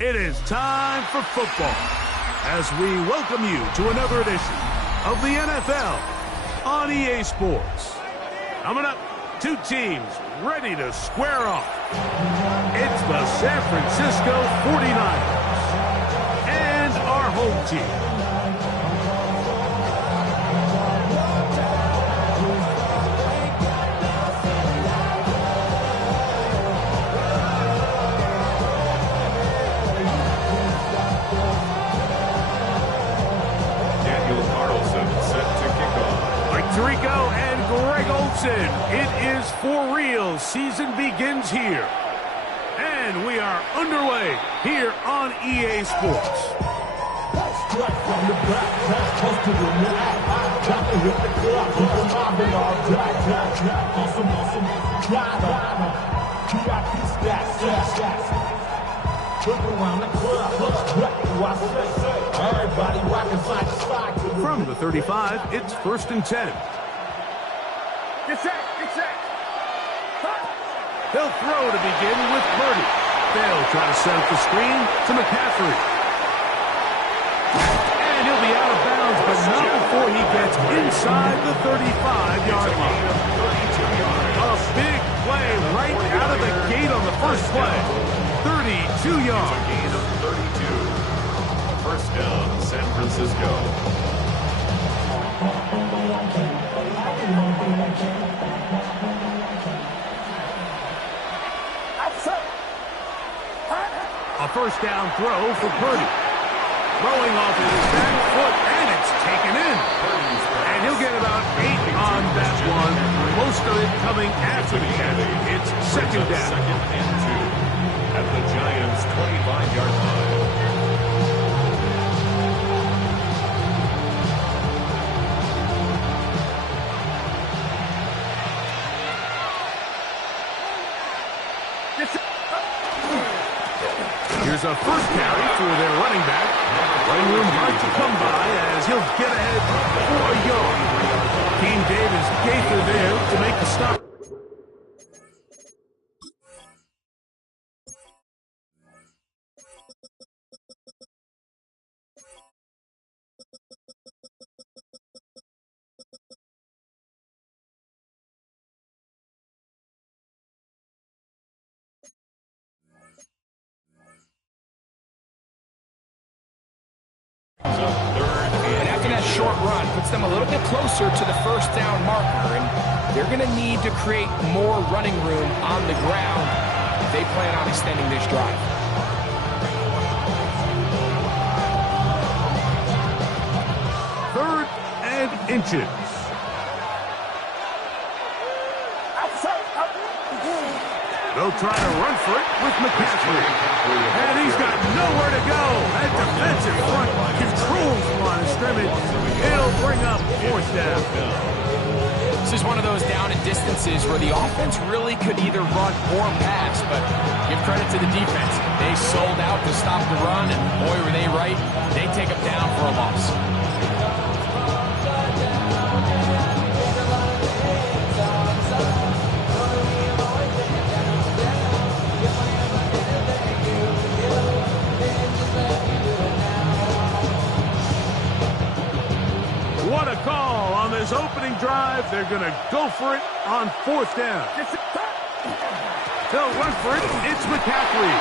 It is time for football as we welcome you to another edition of the NFL on EA Sports. Coming up, two teams ready to square off. It's the San Francisco 49ers and our home team. Rico and Greg Olsen. It is for real. Season begins here. And we are underway here on EA Sports. From the 35, it's 1st and 10. Get set, get set. They'll throw to begin with Purdy. They'll try to set up the screen to McCaffrey. And he'll be out of bounds, but not before he gets inside the 35-yard line. A big play right out of the gate on the first play. 32 yards. A gain of 32. First down, San Francisco. A first down throw for Purdy. Throwing off his back foot, and it's taken in. And he'll get about 8 on that one. Most of it coming after the catch. It's second down. Second and 2 at the Giants' 25-yard line. Here's a first carry for their running back. Running room hard to come by as he'll get ahead for a yard. Team Davis Gaither there to make the stop. And after that short run, puts them a little bit closer to the first down marker, and they're going to need to create more running room on the ground if they plan on extending this drive. Third and inches. They'll try to run for it with McCaffrey. And he's got nowhere to go. That defensive front controls the line of scrimmage. It'll bring up fourth down. This is one of those down and distances where the offense really could either run or pass, but give credit to the defense. They sold out to stop the run, and boy, were they right. They take them down for a loss. What a call on this opening drive. They're going to go for it on fourth down. They'll run for it. It's McCaffrey.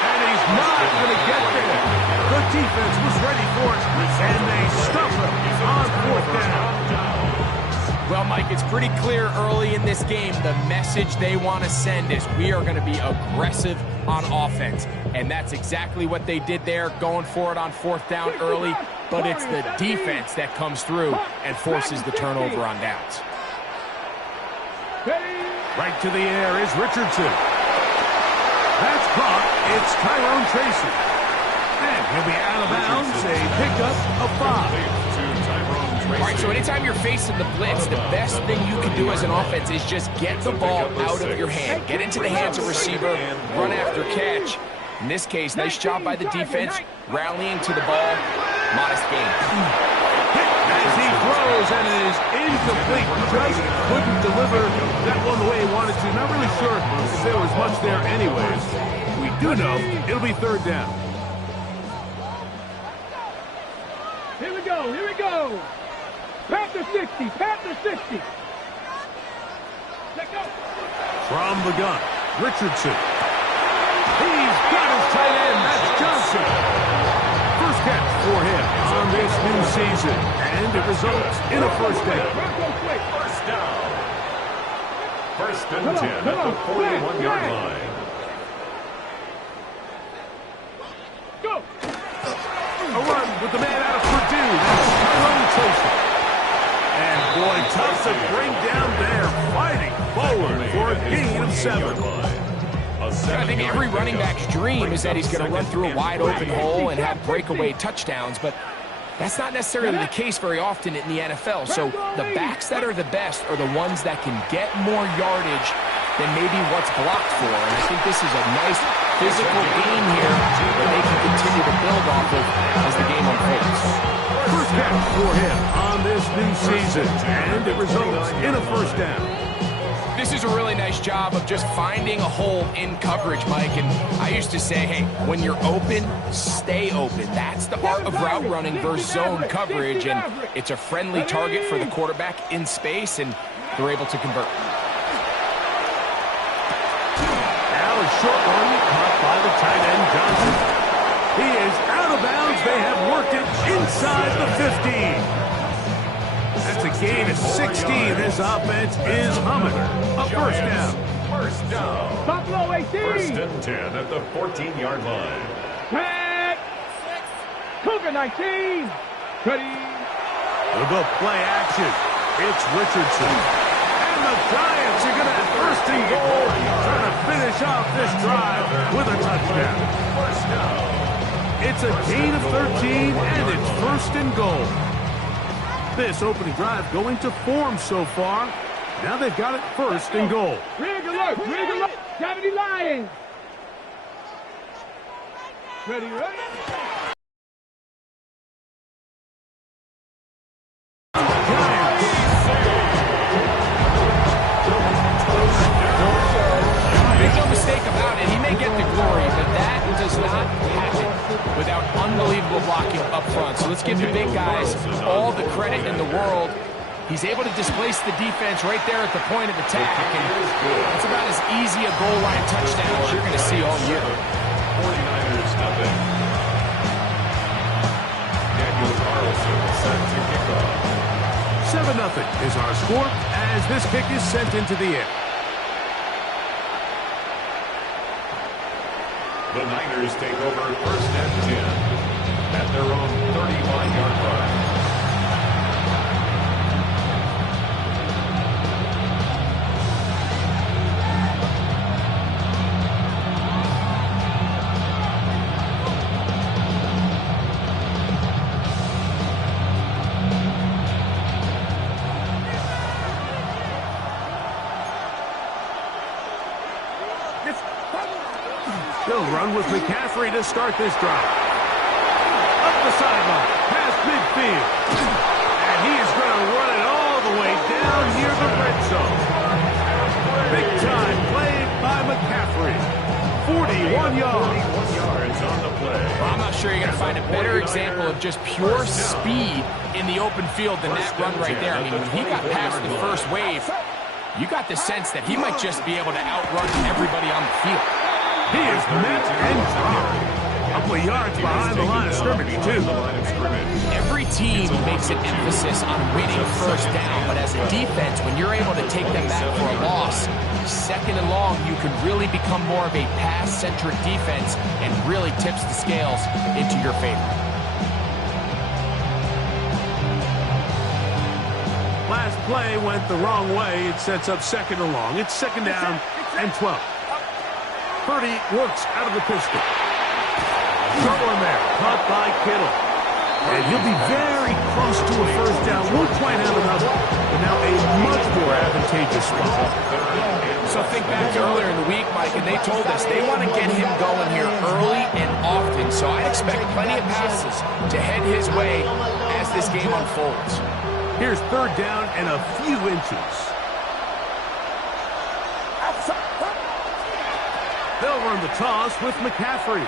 And he's not going to get there. The defense was ready for it, and they stuff him on fourth down. Well, Mike, it's pretty clear early in this game the message they want to send is we are going to be aggressive on offense. And that's exactly what they did there, going for it on fourth down early. But it's the defense that comes through and forces the turnover on downs. Right to the air is Richardson. That's caught. It's Tyrone Tracy. And he'll be out of bounds. A pickup of 5. All right, so anytime you're facing the blitz, the best thing you can do as an offense is just get the ball out of your hand. Get into the hands of receiver, run after catch. In this case, nice job by the defense, rallying to the ball. Modest gain. As he throws, and it is incomplete. Just couldn't deliver that one the way he wanted to. Not really sure if there was much there anyways. We do know it'll be third down. Here we go. Panther 60. Panther 60. Let go. From the gun, Richardson. He's got his tight end. That's Johnson. First catch for him on this new season. And it results in a first down. First down. First and 10 at the 41-yard line. Go. A run with the man out of Purdue. That's Tyrone Wilson. And boy, tough to bring down there. Fighting forward for a gain of 7. I think every running back's dream is that he's going to run through a wide open hole and have breakaway touchdowns, but that's not necessarily the case very often in the NFL. So the backs that are the best are the ones that can get more yardage than maybe what's blocked for. And I think this is a nice physical gain here that they can continue to build off of as the game unfolds. First catch for him on this new season, and it results in a first down. This is a really nice job of just finding a hole in coverage, Mike. And I used to say, hey, when you're open, stay open. That's the art of route running versus zone coverage. And it's a friendly target for the quarterback in space, and they're able to convert. Now a short one caught by the tight end, Johnson. He is out of bounds. They have worked it inside the 15. That's a gain of 16. This offense is humming. A first down. First down. Buffalo 18. First and 10 at the 14-yard line. Tag. Cougar 19. Ready. We'll go play action. It's Richardson. And the Giants are going to have first and goal, trying to finish off this drive with a touchdown. First down. It's a gain of 13, and it's first and goal. This opening drive going to form so far. Now they've got it first and goal. Rig alert. Rig alert. 70 Lions. Ready, ready. Make no mistake about it, he may get the glory, but that does not happen without unbelievable blocking up front. So let's give the big guys all the credit in the world. He's able to displace the defense right there at the point of attack, and it's about as easy a goal line touchdown as you're going to see all year. 49ers nothing. Daniel Carlson set to kick off. 7-0 is our score as this kick is sent into the air. The Niners take over first and 10 at their own 35-yard line. They'll run with McCaffrey to start this drive. Up the sideline, past midfield. And he is going to run it all the way down near the red zone. Big time play by McCaffrey. 41 yards. 41 yards on the play. Well, I'm not sure you're going to find a better example of just pure speed in the open field than that run right there. I mean, when he got past the first wave, you got the sense that he might just be able to outrun everybody on the field. He is met and dropped. A couple of yards behind the line of scrimmage, too. Every team makes an emphasis on winning first down, but as a defense, when you're able to take them back for a loss, second and long, you can really become more of a pass-centric defense and really tips the scales into your favor. Last play went the wrong way. It sets up second and long. It's second down and 12. Purdy works out of the pistol. Throw in there. Caught by Kittle. And he'll be very close to a first down. Won't quite have another, but now a much more advantageous spot. So think back to earlier in the week, Mike, and they told us they want to get him going here early and often. So I expect plenty of passes to head his way as this game unfolds. Here's third down and a few inches. They'll run the toss with McCaffrey.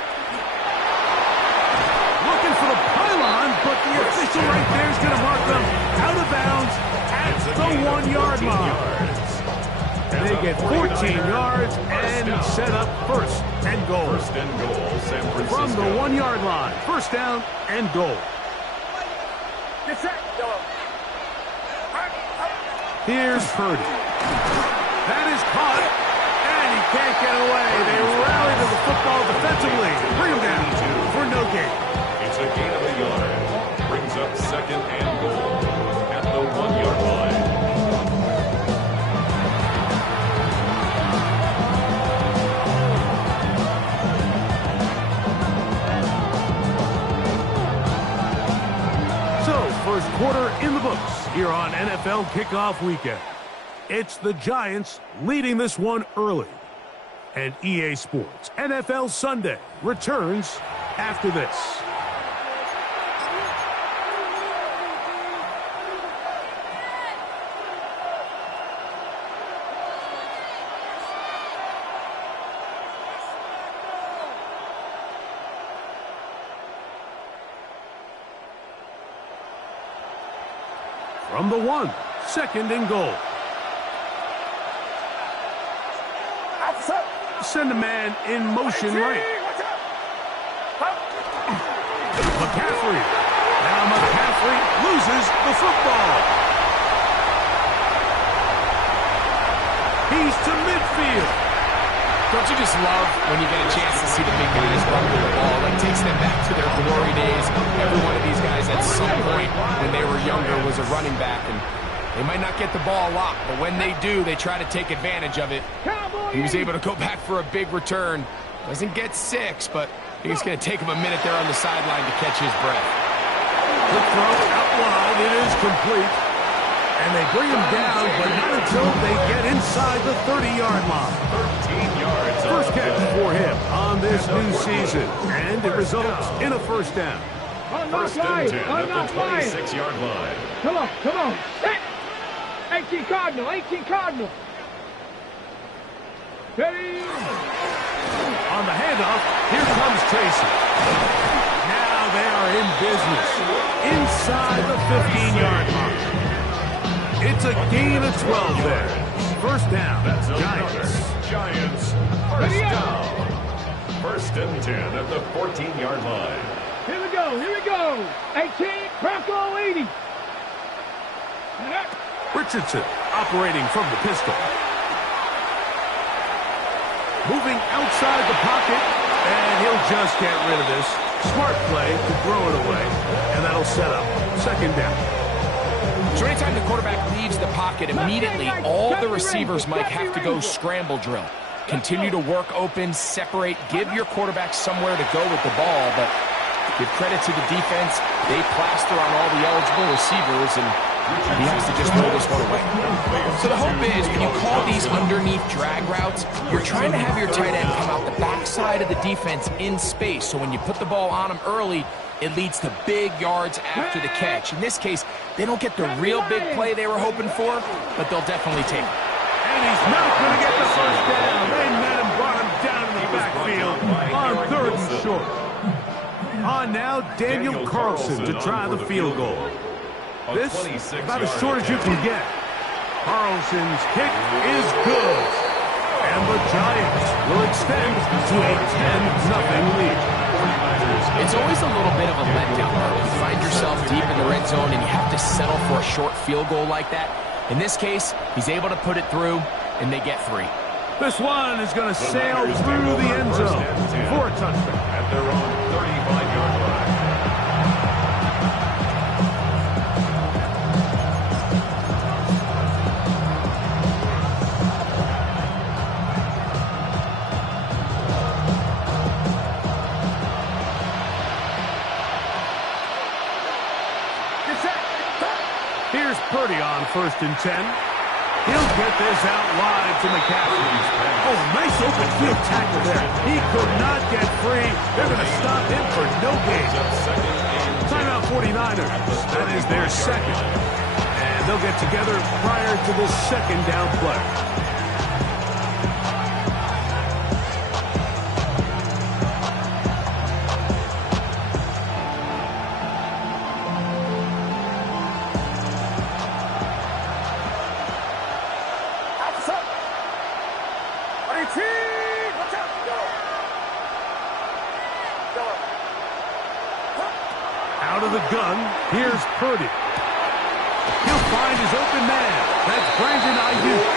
Looking for the pylon, but the official right there is going to mark them out of bounds at the 1-yard line. They get 14 yards and set up first and goal. First and goal, San Francisco. From the 1-yard line, first down and goal. Here's Purdy. That is caught, and he can't get away. They rally to the football defensively. Bring him down for no gain. It's a gain of a yard. Brings up second and goal at the 1-yard line. First quarter in the books here on NFL Kickoff Weekend. It's the Giants leading this one early. And EA Sports NFL Sunday returns after this. From the 1, second and goal. Send a man in motion right. McCaffrey. Now McCaffrey loses the football. He's to midfield. Don't you just love when you get a chance to see the big guys run with the ball? It takes them back to their glory days. Every one of these guys at some point when they were younger was a running back, and they might not get the ball a lot, but when they do, they try to take advantage of it. He was able to go back for a big return. Doesn't get 6, but I think it's going to take him a minute there on the sideline to catch his breath. Quick throw out wide. It is complete. And they bring him down, but not until they get inside the 30-yard line. 13 yards. First catch for him on this new season, and it results in a first down. First and 10 at the 26-yard line. Come on. Set. 18 Cardinal. Ready. On the handoff, here comes Tracy. Now they are in business inside the 15-yard line. It's a gain of 12 there. First down, Giants. First down. First and 10 at the 14-yard line. Here we go. 18, Bronco 80. Richardson operating from the pistol. Moving outside the pocket, and he'll just get rid of this. Smart play to throw it away, and that'll set up second down. So anytime the quarterback leaves the pocket, immediately all the receivers might have to go scramble drill. Continue to work open, separate, give your quarterback somewhere to go with the ball, but give credit to the defense. They plaster on all the eligible receivers, and he has to just throw this one away. So the hope is when you call these underneath drag routes, you're trying to have your tight end come out the backside of the defense in space. So when you put the ball on him early, it leads to big yards after the catch. In this case, they don't get the real big play they were hoping for, but they'll definitely take it. And he's not going to get the first down. They met him, brought him down in the backfield on 3rd and short. On now, Daniel Carlson to try the field goal. This about as short as you can get. Carlson's kick is good. And the Giants will extend to a 10-0 lead. It's always a little bit of a letdown when you find yourself deep in the red zone and you have to settle for a short field goal like that. In this case, he's able to put it through, and they get 3. This one is going to sail through the end zone for a touchdown. At their own 35-yard line. Here's Purdy on 1st and 10. He'll get this out wide to McCaffrey. Oh, nice open field tackle there. He could not get free. They're going to stop him for no gain. Timeout 49ers. That is their second. And they'll get together prior to this second down play. the gun. Here's Purdy. He'll find his open man. That's Brandon Ayuk.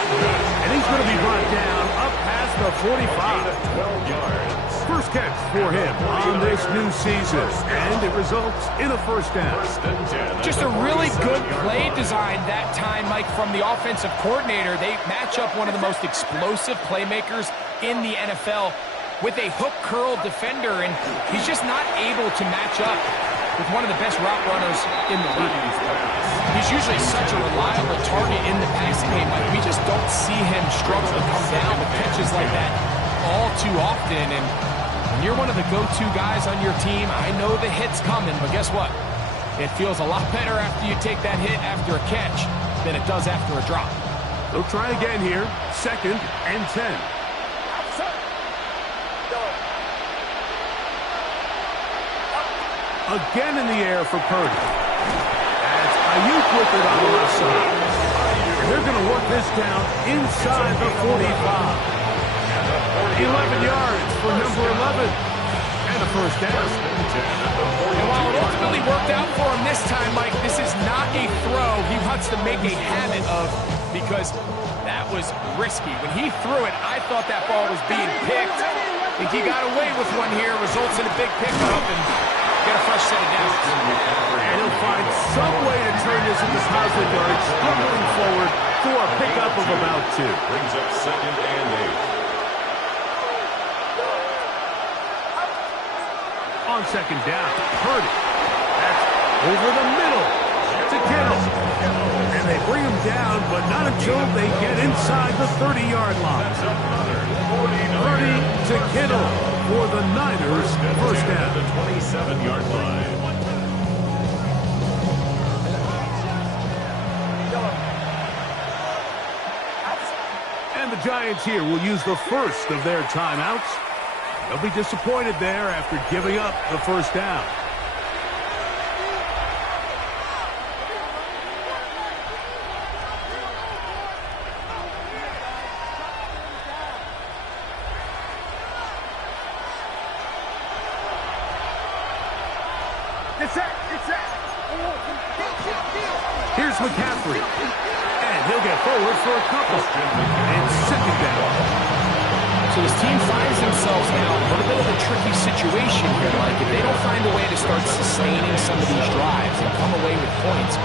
And he's going to be brought down up past the 45. 12 yards. First catch for him on this new season. And it results in a first down. First and 10. Just a really good play design that time, Mike, from the offensive coordinator. They match up one of the most explosive playmakers in the NFL with a hook curl defender, and he's just not able to match up with one of the best route runners in the league. He's usually such a reliable target in the passing game. Like, we just don't see him struggle to come down with catches like that all too often. And when you're one of the go-to guys on your team, I know the hit's coming, but guess what? It feels a lot better after you take that hit after a catch than it does after a drop. They'll try again here. Second and 10. Again in the air for Purdy. That's Ayuk with it on the left side. And they're going to work this down inside the 45. 11 yards for number 11. And a first down. And while it ultimately worked out for him this time, Mike, this is not a throw he wants to make a habit of, because that was risky. When he threw it, I thought that ball was being picked. I think he got away with one here, results in a big pickup, and get a fresh set of downs. And he'll find some way to turn this into positive yards, struggling forward for a pickup of about 2. Brings up second and 8. On second down, Purdy. That's over the middle to Kittle. And they bring him down, but not until they get inside the 30-yard line. Purdy to Kittle for the Niners, first down. The 27-yard line. And the Giants here will use the first of their timeouts. They'll be disappointed there after giving up the first down. Here's McCaffrey. And he'll get forward for a couple. And second down. So this team finds themselves now in a little bit of a tricky situation here, Mike. If they don't find a way to start sustaining some of these drives and come away with points,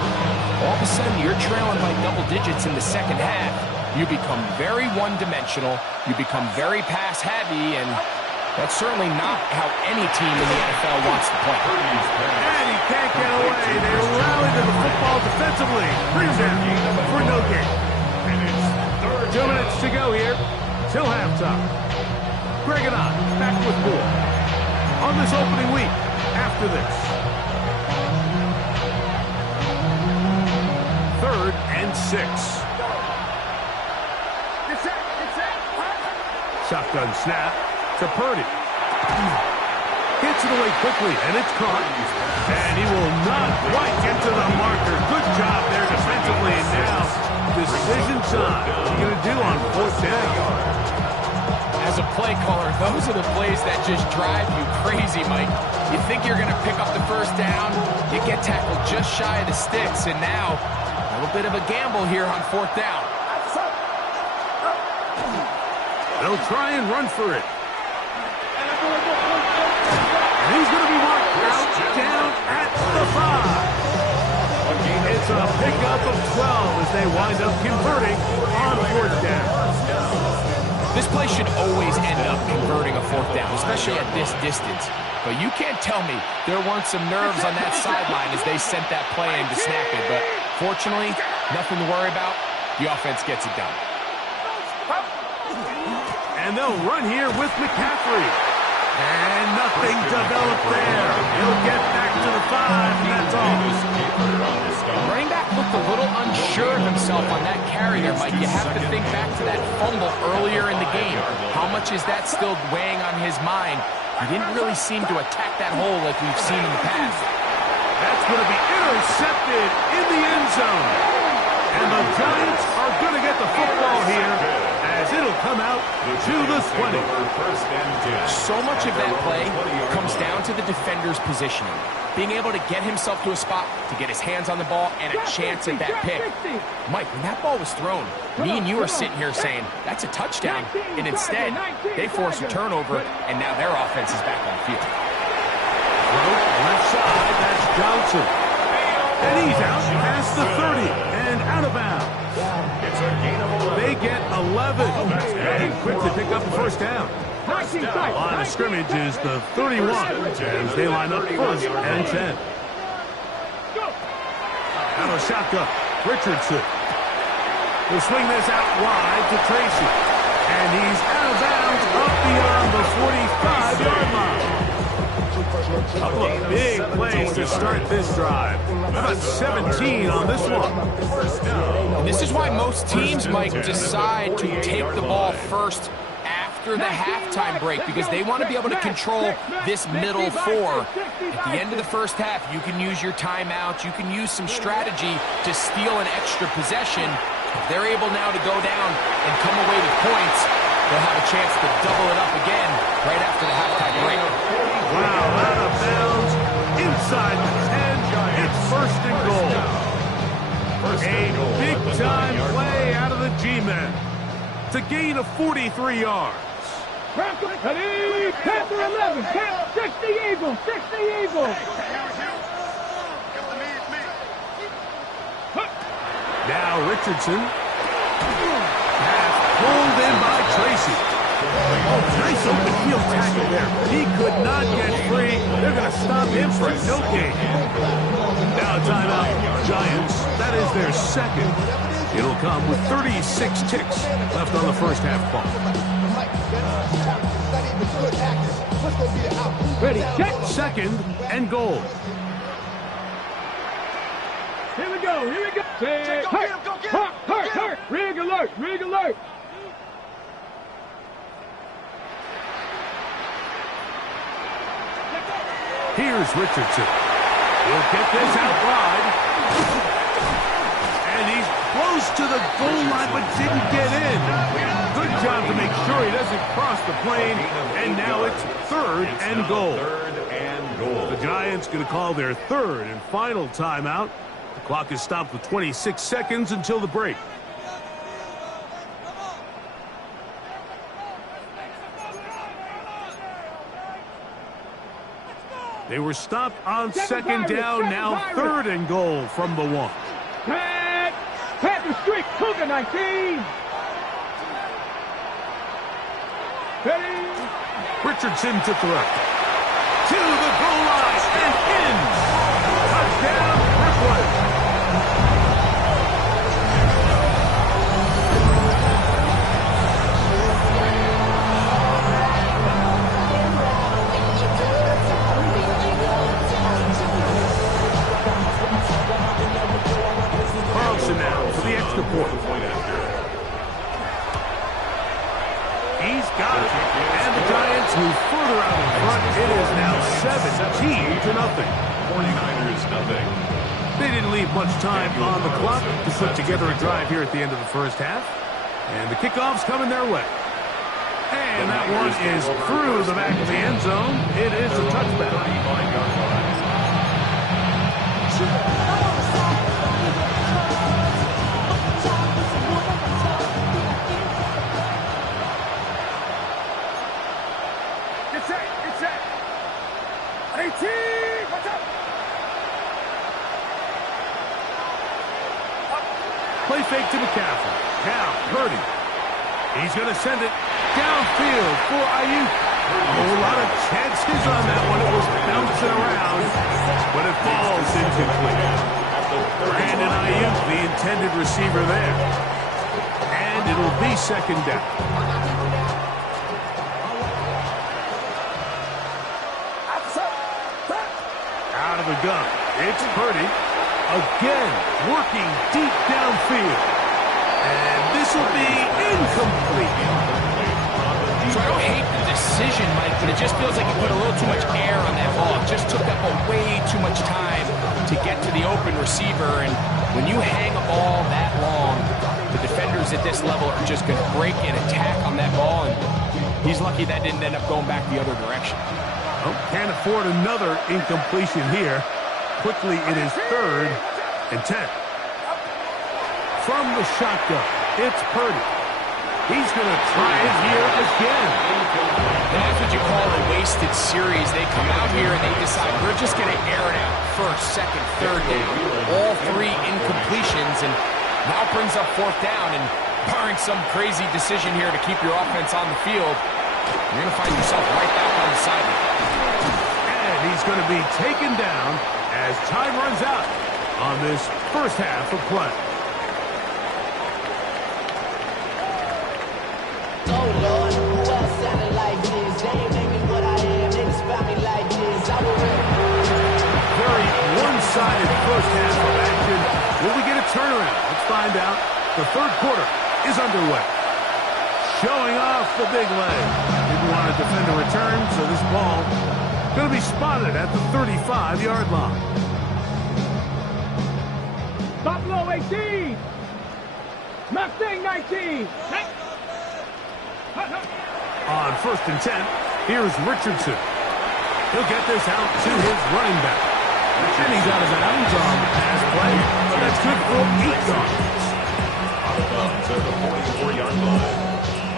all of a sudden you're trailing by double digits in the second half. You become very one-dimensional. You become very pass-heavy, and that's certainly not how any team in the NFL wants to play. And he can't get away. They rally to the football defensively. Brings down for no gain. 2 minutes to go here till halftime. Greg and I back with more on this opening week after this. 3rd and 6. Shotgun snap to Purdy. Gets it away quickly, and it's caught. And he will not quite get to the marker. Good job there defensively. And now, decision time. What are you going to do on 4th down? As a play caller, those are the plays that just drive you crazy, Mike. You think you're going to pick up the first down, you get tackled just shy of the sticks, and now a little bit of a gamble here on 4th down. They'll try and run for it. And he's going to be marked out down at the 5. It's a pickup of 12 as they wind up converting on 4th down. This play should always end up converting a 4th down, especially at this distance. But you can't tell me there weren't some nerves on that sideline as they sent that play in to snap it. But fortunately, nothing to worry about. The offense gets it done. And they'll run here with McCaffrey. And nothing developed there. He'll get back to the 5, and that's all. Running back looked a little unsure of himself on that carry there, Mike. You have to think back to that fumble earlier in the game. How much is that still weighing on his mind? He didn't really seem to attack that hole like we've seen in the past. That's going to be intercepted in the end zone. And the Giants are going to get the football here as as it'll come out to the 20. First and 10. So much of that play comes down to the defender's positioning. Being able to get himself to a spot, to get his hands on the ball, and a chance at that pick. Mike, when that ball was thrown, me and you are sitting here saying, that's a touchdown. And instead, they force a turnover, and now their offense is back on the field. Left side, that's Johnson. And he's out past the 30 and out of bounds. It's a gain of 11. They get 11 and quickly pick up the first down. Line of scrimmage is the 31 as they line up first and 10. Out of shotgun, Richardson. He'll swing this out wide to Tracy. And he's out of bounds up beyond the 45-yard line. A couple of big plays to start this drive. How about 17 on this one? And this is why most teams, Mike, decide to take the ball first after the halftime break, because they want to be able to control this middle four. At the end of the first half, you can use your timeout, you can use some strategy to steal an extra possession. If they're able now to go down and come away with points, they'll have a chance to double it up again right after the halftime break. Wow, out of bounds, inside the 10, it's first and goal. A big-time play out of the G-men. It's a gain of 43 yards. Panther 11, 60 Eagles, 60 Eagles. Now Richardson. Pass pulled in by Tracy. Oh, nice open field tackle there. He could not get free. They're going to stop him for no gain. Now timeout, Giants. That is their second. It'll come with 36 ticks left on the first half clock. Ready, check. Second and goal. Here we go, here we go. Hurt. Rig alert, rig alert. Here's Richardson. He'll get this out wide. And he's close to the goal line, but didn't get in. Good job to make sure he doesn't cross the plane. And now it's third and goal. Third and goal. The Giants going to call their third and final timeout. The clock is stopped with 26 seconds until the break. They were stopped on second down, now third and goal from the 1. Panther streak, Cougar 19. Ready. Richardson to throw. To the goal line and in. Touchdown, Brooklyn. Carlson now for the extra point. He's got it. And the Giants move further out in front. It is now 17-0. 49ers nothing. They didn't leave much time on the clock to put together a drive here at the end of the first half. And the kickoff's coming their way. And that one is through the back of the end zone. It is a touchback. Play fake to McCaffrey. Now, Purdy. He's going to send it downfield for Ayuk. A whole lot of chances on that one. It was bouncing around, but it falls incomplete. Brandon Ayuk, the intended receiver there. And it'll be second down. Out of the gun. It's Purdy. Again, working deep downfield. And this will be incomplete. So I don't hate the decision, Mike, but it just feels like you put a little too much air on that ball. It just took up way too much time to get to the open receiver. And when you hang a ball that long, The defenders at this level are just going to break and attack on that ball, and he's lucky that didn't end up going back the other direction. Oh, can't afford another incompletion here. Quickly, it is 3rd and 10. From the shotgun, it's Purdy. He's going to try it here again. That's what you call a wasted series. They come out here and they decide we're just going to air it out. 1st, 2nd, 3rd down. All 3 incompletions, and now brings up 4th down. And barring some crazy decision here to keep your offense on the field, you're going to find yourself right back on the sideline. And he's going to be taken down as time runs out on this first half of play. Oh Lord, who else sounded like this? They ain't made me what I am, they just found me like this. I will Very one-sided first half of action. Will we get a turnaround? Let's find out. The 3rd quarter is underway. Showing off the big leg. Didn't want to defend a return, so this ball going to be spotted at the 35-yard line. Buffalo 18. Mustang 19. On 1st and 10, here's Richardson. He'll get this out to his running back. And he's out of bounds on the pass play, but that's good for 8 yards. Out of bounds at the 44-yard line.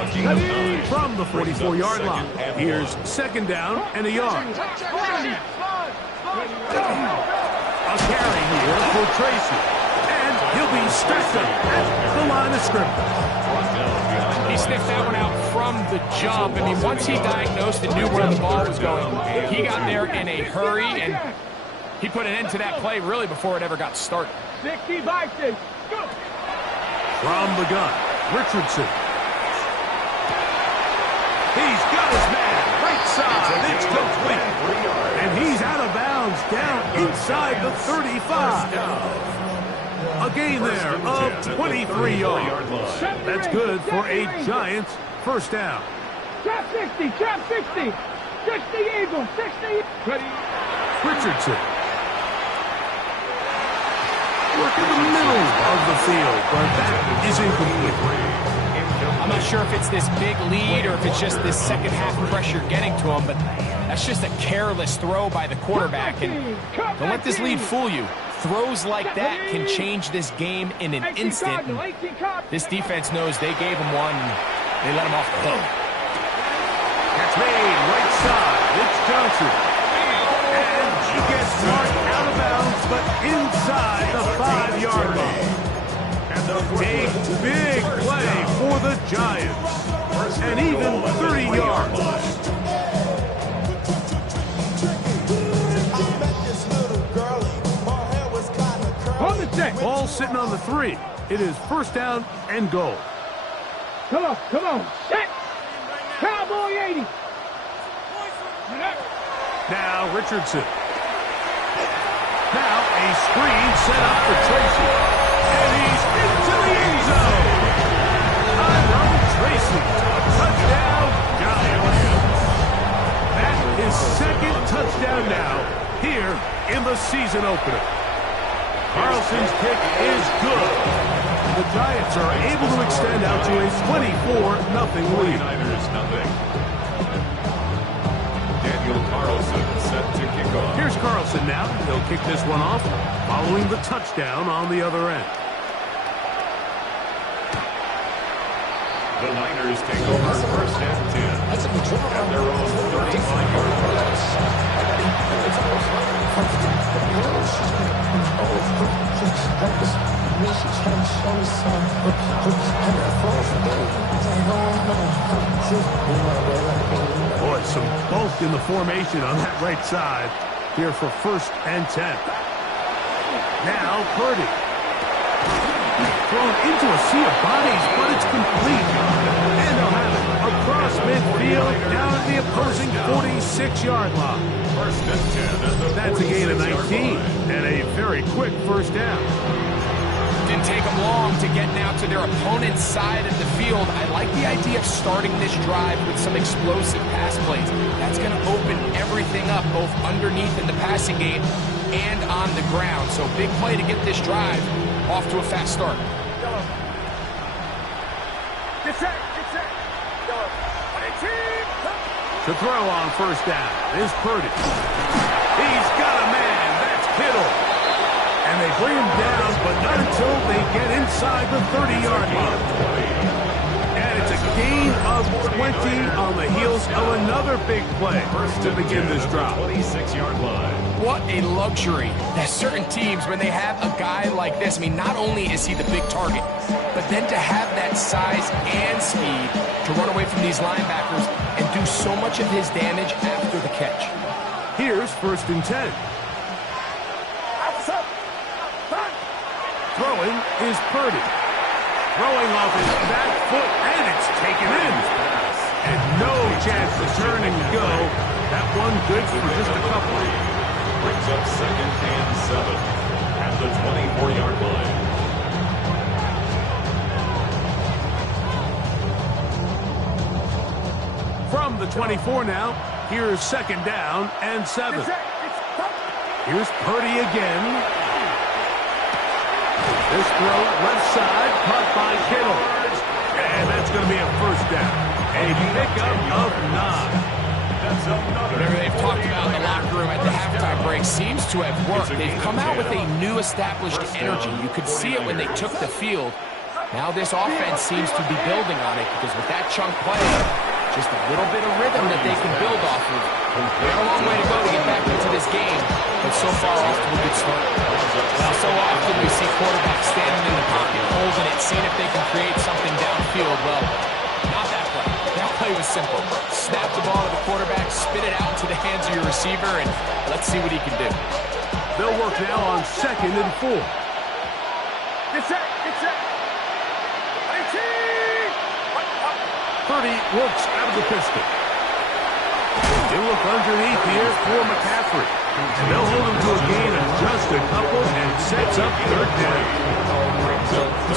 A gain of 9. From the 44-yard line, here's 2nd down and a yard. A carry here for Tracy. And he'll be stacked up at the line of scrimmage. He sniffed that one out from the jump. I mean, once he diagnosed and knew where the ball was going, he got there in a hurry, and he put an end to that play really before it ever got started. 60 Vikings. Go. From the gun, Richardson. He's got his man right side. It's complete. And he's out of bounds down inside the 35. A gain there of 23 yards. That's good for a Giants first down. Trap 60, trap 60. 60 Eagles, 60. Ready. Richardson. Work in the middle of the field, but that is incomplete. I'm not sure if it's this big lead or if it's just this second half pressure getting to him, but that's just a careless throw by the quarterback. And don't let this lead fool you. Throws like that can change this game in an instant. This defense knows they gave him one. They let him off the hook. That's made right side. It's Johnson. And he gets marked out of bounds, but inside the 5-yard line. A big play for the Giants. And even 30 yards. Ball sitting on the 3. It is first down and goal. Come on, come on. Set. Cowboy 80. Now Richardson. Now a screen set up for Tracy. And he's into the end zone. Tyrone Tracy. Touchdown, Giants. That is second touchdown now here in the season opener. Carlson's kick is good. The Giants are able to extend out to a 24-0 lead. 49ers, 0. Daniel Carlson set to kick off. Here's Carlson now. He'll kick this one off following the touchdown on the other end. The Niners take over first and 10 at their own 35-yard line. Boy, some bulk in the formation on that right side here for first and 10. Now Purdy. Thrown into a sea of bodies, but it's complete. And they'll have it across midfield down at the opposing 46-yard line. First and 10 at the That's a gain of 19 and a very quick first down. Didn't take them long to get now to their opponent's side of the field. I like the idea of starting this drive with some explosive pass plays. That's going to open everything up, both underneath in the passing game and on the ground. So big play to get this drive off to a fast start. Get set. To throw on first down is Purdy. He's got a man. That's Kittle. And they bring him down, but not until they get inside the 30-yard line. And it's a gain of 20 on the heels of another big play to begin this drive. 26-yard line. What a luxury. There's certain teams, when they have a guy like this, I mean, not only is he the big target, but then to have that size and speed to run away from these linebackers and do so much of his damage after the catch. Here's 1st and 10. Throwing is Purdy. Throwing off his back foot, and it's taken in. And no chance to turn and go. That one good for just a couple. Brings up 2nd and 7 at the 24-yard line. From the 24 now, here's 2nd down and 7. Here's Purdy again. This throw left side, caught by Kittle. And that's going to be a 1st down. A pickup of 9. Whatever they've talked about in the locker room at the halftime break seems to have worked. They've come out with a new established energy. You could see it when they took the field. Now this offense seems to be building on it because with that chunk play, just a little bit of rhythm that they can build off of. They have a long way to go to get back into this game, but so far off to a good start. Well, so often we see quarterbacks standing in the pocket, holding it, seeing if they can create something downfield. Well, not that play. That play was simple. Snap the ball to the quarterback, spit it out into the hands of your receiver, and let's see what he can do. They'll work now on 2nd and 4. Get set. Purdy works out of the pistol. They look underneath here for McCaffrey. And they'll hold him to a gain of just a couple and sets up 3rd down.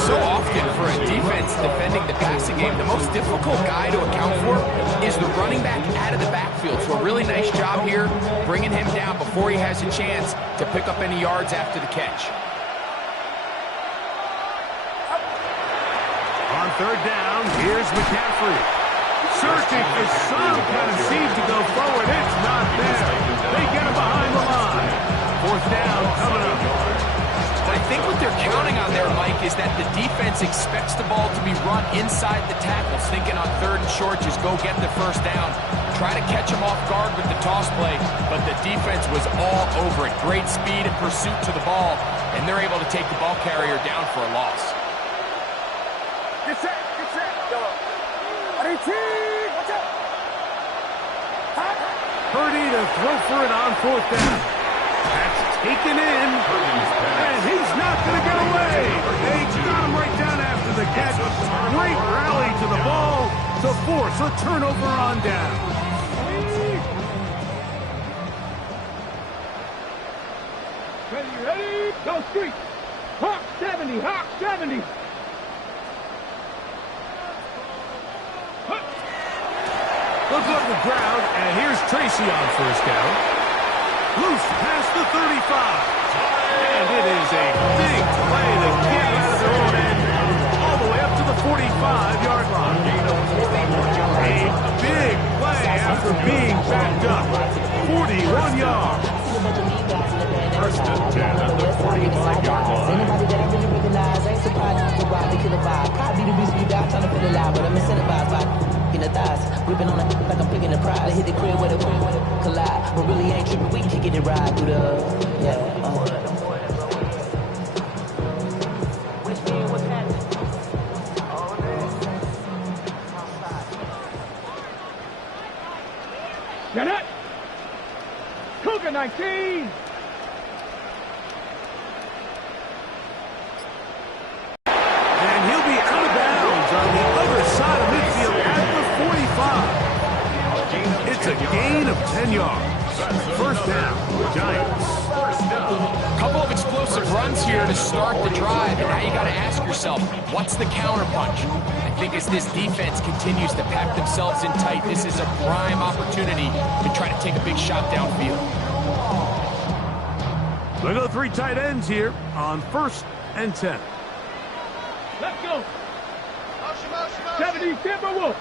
So often for a defense defending the passing game, the most difficult guy to account for is the running back out of the backfield. So a really nice job here bringing him down before he has a chance to pick up any yards after the catch. On 3rd down, here's McCaffrey. Searching for some kind of seed to go forward. It's not there. They get him behind the line. 4th down coming up. I think what they're counting on there, Mike, is that the defense expects the ball to be run inside the tackles, thinking on 3rd and short, just go get the 1st down. Try to catch him off guard with the toss play, but the defense was all over it. Great speed and pursuit to the ball, and they're able to take the ball carrier down for a loss. Get set. Watch out. Purdy to throw for it on 4th down. That's taken in, and he's not going to get away. They got him right down after the catch. Great rally to the ball to force a turnover on down. Ready, go street. Hawk 70. Look on the ground, and here's Tracy on 1st down. Loose past the 35. And it is a big play to get out of their own end all the way up to the 45-yard line. A big play after being backed up. 41 yards. 1st and 10 at the 45-yard line. Anybody that I really recognize ain't surprised to ride the killer vibe. Probably the reason you die trying to feel alive, but I'm incentivized by in the thighs, gripping on it like I'm picking a prize. I hit the crib with a collide, but really ain't tripping. We kicking it right through the Janet! Cougar 19! And he'll be out of bounds on the other side of midfield at the 45. It's a gain of 10 yards. 1st down, Giants. A couple of explosive runs here to start the drive, and now you got to ask yourself, what's the counterpunch? I think as this defense continues to pack themselves in tight, this is a prime opportunity to try to take a big shot downfield. Look at the 3 tight ends here on 1st and 10. Let's go! 70 Timberwolves.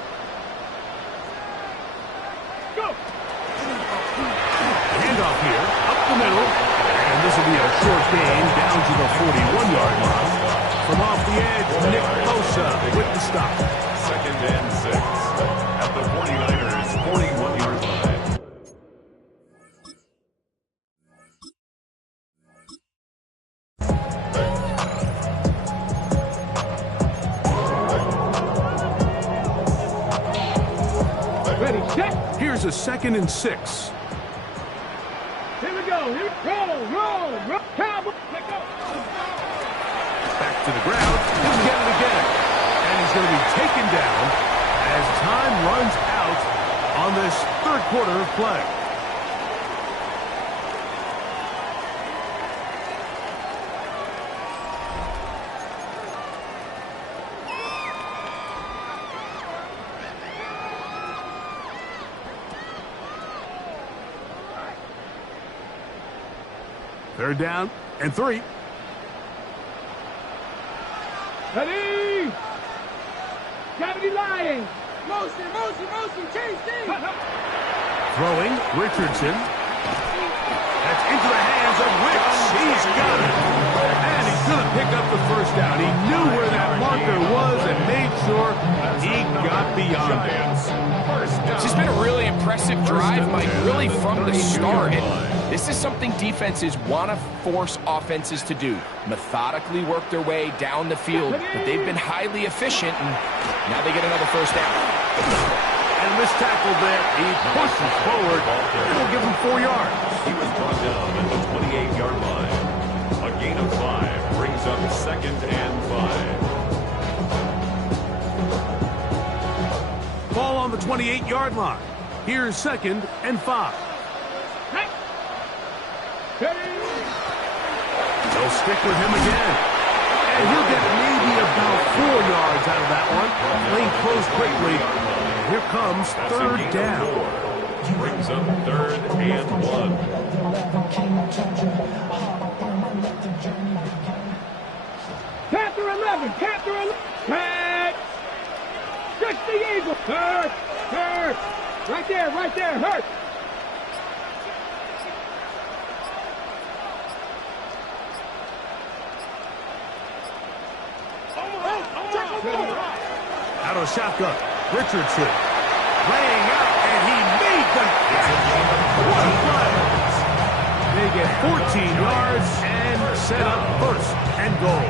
Go. Handoff here, up the middle. And this will be a short gain down to the 41-yard line. From off the edge, Nick Bosa with the stop. 2nd and 6 at the 49ers' 41-yard line. Ready, set. Here's a 2nd and 6. Here we go. Here, roll. Cowboy, let go. Back to the ground. He'll get it again. And he's going to be taken down as time runs out on this third quarter of play. Third down and 3. Ready. Gravity lying. Motion, chase in. Throwing, Richardson. That's into the hands of Wicks. He's got it. And he's going to pick up the first down. He knew where that marker was and made sure he got beyond it. It's just been a really impressive drive, Mike, really from the start. And this is something defenses want to force offenses to do. Methodically work their way down the field, but they've been highly efficient, and now they get another first down. And this tackle there, he pushes forward. It'll give him 4 yards. He was brought down at the 28-yard line. A gain of 5 brings up 2nd and 5. Ball on the 28-yard line. Here's 2nd and 5. They'll stick with him again. And he'll get maybe about 4 yards out of that one. Lane closed quickly. Here comes third down. Brings up 3rd and 1. Panther 11. Catch. 60 Eagles. Hurt. Right there. Hurt. Out of shotgun. Richardson laying out, and he made the catch. What a play. They get 14 yards and set up 1st and goal.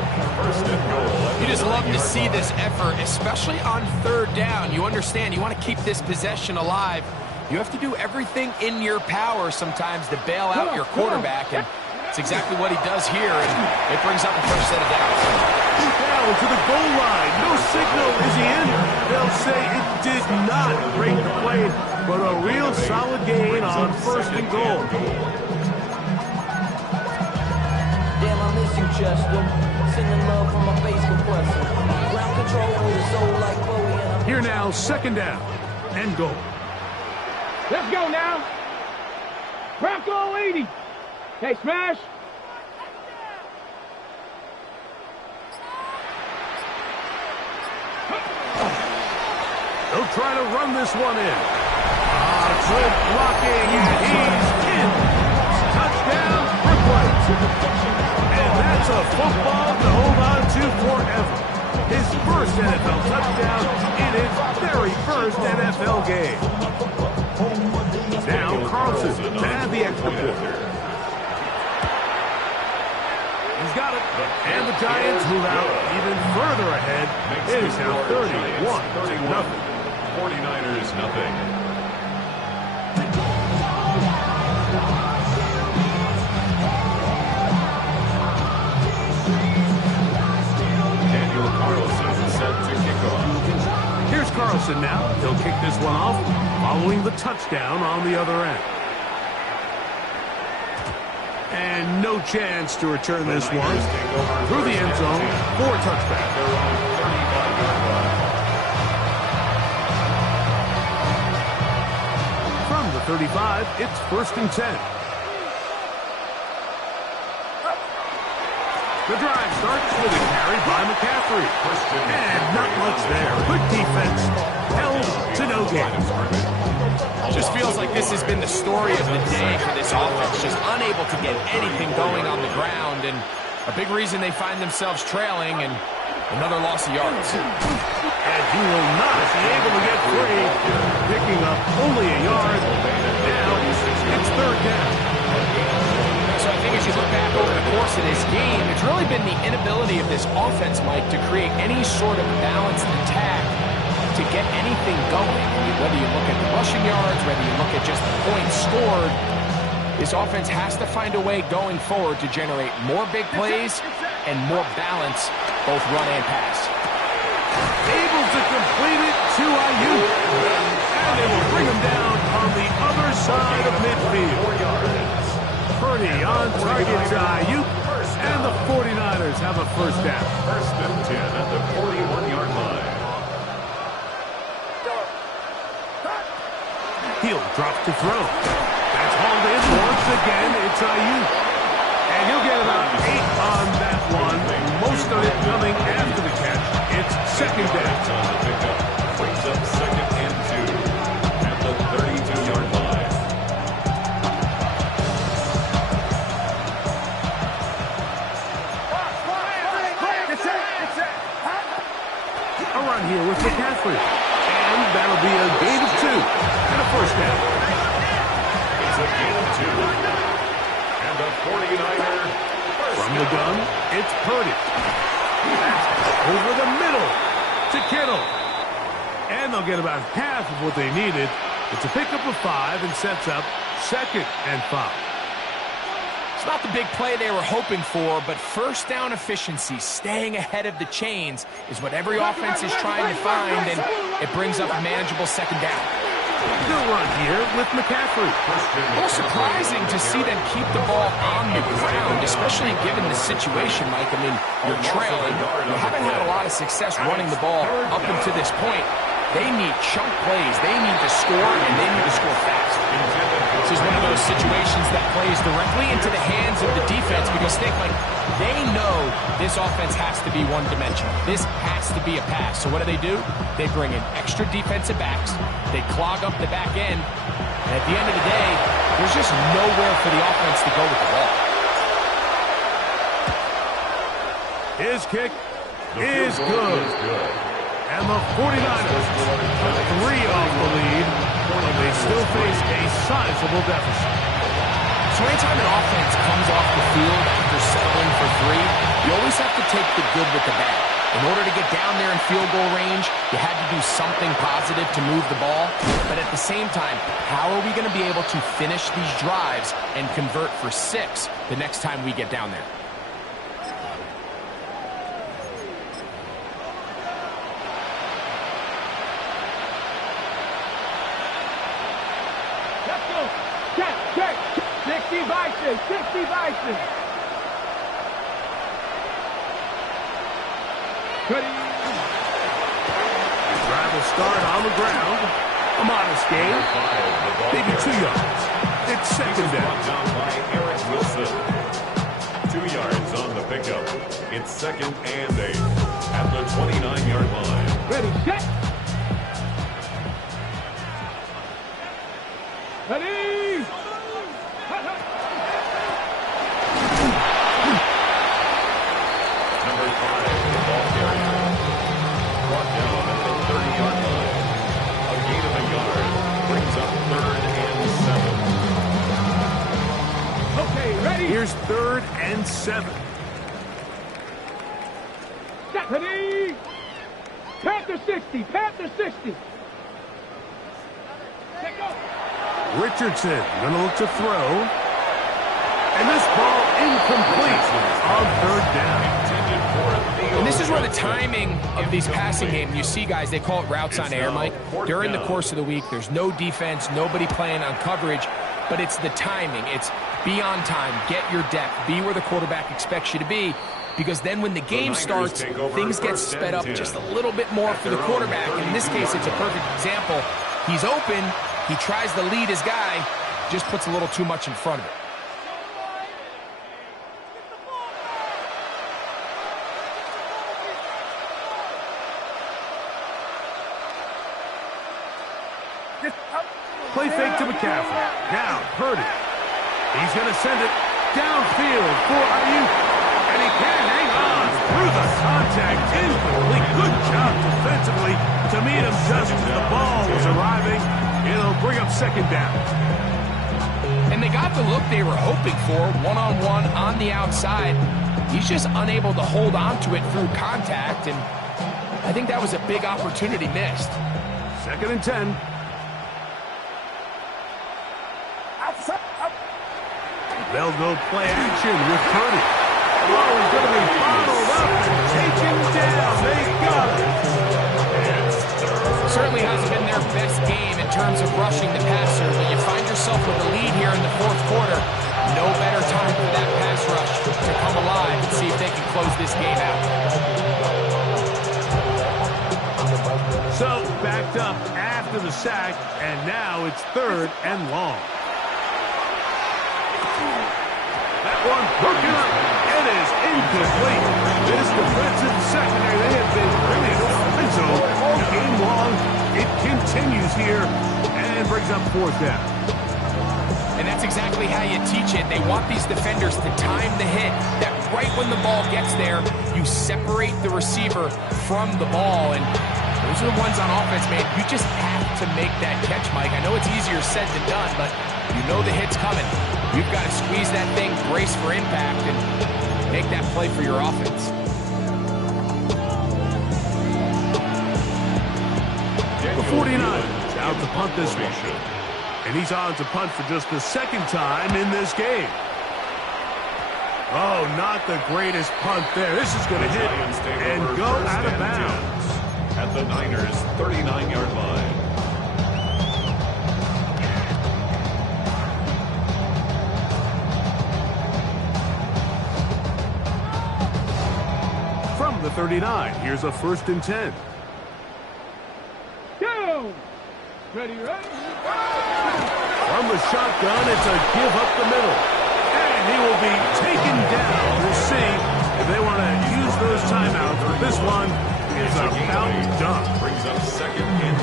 You just love to see this effort, especially on 3rd down. You understand, you want to keep this possession alive. You have to do everything in your power sometimes to bail out your quarterback, and it's exactly what he does here, and it brings up the first set of downs. Down to the goal line. No signal. Is he in? They'll say it did not break the play, but a real solid gain on 1st and goal. Damn, I miss you, Chester. Sending love from my face compressor. Ground control with a soul like Bowie and Here now, 2nd down and goal. Let's go now. Bronco 80. Hey, smash. They'll try to run this one in. Good blocking, and he's in. Touchdown, Brooklyn. And that's a football to hold on to forever. His first NFL touchdown in his very first NFL game. Now Carlson to add the extra point. He's got it. And the Giants move out even further ahead. It is now 31-0. 49ers nothing. Daniel Carlson set to kick off. Here's Carlson now. He'll kick this one off following the touchdown on the other end. And no chance to return this one through the end zone for a touchback. From the 35, it's 1st and 10. The drive starts with a carry by McCaffrey. And not much there. Good defense. Held to no gain. Just feels like this has been the story of the day for this offense. Just unable to get anything going on the ground. And a big reason they find themselves trailing and another loss of yards. And he will not be able to get free. Picking up only a yard. Now it's third down. So I think as you look back over the course of this game, it's really been the inability of this offense, Mike, to create any sort of balanced attack to get anything going. Whether you look at the rushing yards, whether you look at just the points scored, this offense has to find a way going forward to generate more big plays and more balance, both run and pass. Able to complete it to Ayuk. And they will bring him down on the other side of midfield. Purdy on target to Ayuk, and the 49ers have a first down. First and 10 at the 41-yard line. He'll drop to throw. That's hauled in once again. It's Ayuk. And he'll get about 8 on that one. Most of it coming after the catch. It's second down. On the pickup. Brings up second and 2 at the 32-yard line. A run here with McCaffrey. And that'll be a gain of 2 and a first down. It's a gain of 2. And the 49er From the gun, it's Purdy. Over the middle to Kittle. And they'll get about half of what they needed. It's a pickup of 5 and sets up second and 5. It's not the big play they were hoping for, but first down efficiency, staying ahead of the chains, is what every offense is trying to find, and it brings up a manageable second down. Good run here with McCaffrey. A little surprising to see them keep the ball on the ground, especially given the situation, Mike. I mean, you're trailing. You haven't had a lot of success running the ball up until this point. They need chunk plays. They need to score, and they need to score fast. This is one of those situations that plays directly into the hands of the defense because, think, Mike, they know this offense has to be one-dimensional. This has to be a pass. So what do? They bring in extra defensive backs. They clog up the back end. And at the end of the day, there's just nowhere for the offense to go with the ball. His kick is good. And the 49ers took 3 off the lead, but they still face a sizable deficit. So anytime an offense comes off the field after settling for 3, you always have to take the good with the bad. In order to get down there in field goal range, you had to do something positive to move the ball. But at the same time, how are we going to be able to finish these drives and convert for 6 the next time we get down there? Let's go. Check. 60 Bison. Drive will start on the ground. A modest gain. Maybe 2 yards. It's second down. Down by Eric Wilson. 2 yards on the pickup. It's second and 8 at the 29-yard line. Ready, set. Ready. Number 5, the ball carrier. Brought down at the 30-yard line. A gain of a yard brings up third and 7. Okay, ready. Here's third and 7. Ready. Panther 60. Let go. Richardson going to look to throw. And this ball incomplete on third down. And this is where the timing of these passing games, you see guys, they call it routes on air, Mike. During the course of the week, there's no defense, nobody playing on coverage, but it's the timing. It's be on time, get your depth, be where the quarterback expects you to be, because then when the game starts, things get sped up just a little bit more for the quarterback. And in this case, it's a perfect example. He's open, he tries to lead his guy, just puts a little too much in front of it. McCaffrey. Now, Purdy. He's going to send it downfield for Ayuk. And he can't hang on through the contact. Incomplete. Good job defensively to meet him just as the ball was arriving. It'll bring up second down. And they got the look they were hoping for, one-on-one on the outside. He's just unable to hold on to it through contact, and I think that was a big opportunity missed. Second and 10. They'll go play action with Purdy. Oh, he's going to be bottled up and taken down. They got it. Certainly hasn't been their best game in terms of rushing the passer, but you find yourself with a lead here in the fourth quarter. No better time for that pass rush to come alive and see if they can close this game out. So, backed up after the sack, and now it's third and long. That one broken up. It is incomplete. This defensive secondary, they have been brilliant offense zone. Game long, it continues here and brings up fourth down. And that's exactly how you teach it. They want these defenders to time the hit. That right when the ball gets there, you separate the receiver from the ball. And those are the ones on offense, man. You just have to make that catch, Mike. I know it's easier said than done, but you know the hit's coming. You've got to squeeze that thing, brace for impact, and make that play for your offense. The 49ers out to punt this one. And he's on to punt for just the second time in this game. Oh, not the greatest punt there. This is going to hit and go out of bounds. At the Niners' 39-yard line. From the 39, here's a 1st and 10. Go! Ready, ready? From the shotgun, it's a give up the middle. And he will be taken down. We'll see if they want to use those timeouts. But this one is about done. Brings up second and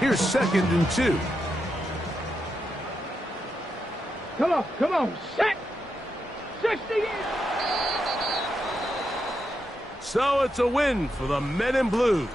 2. Here's second and 2. Come on, set! 68! So it's a win for the Men in Blue.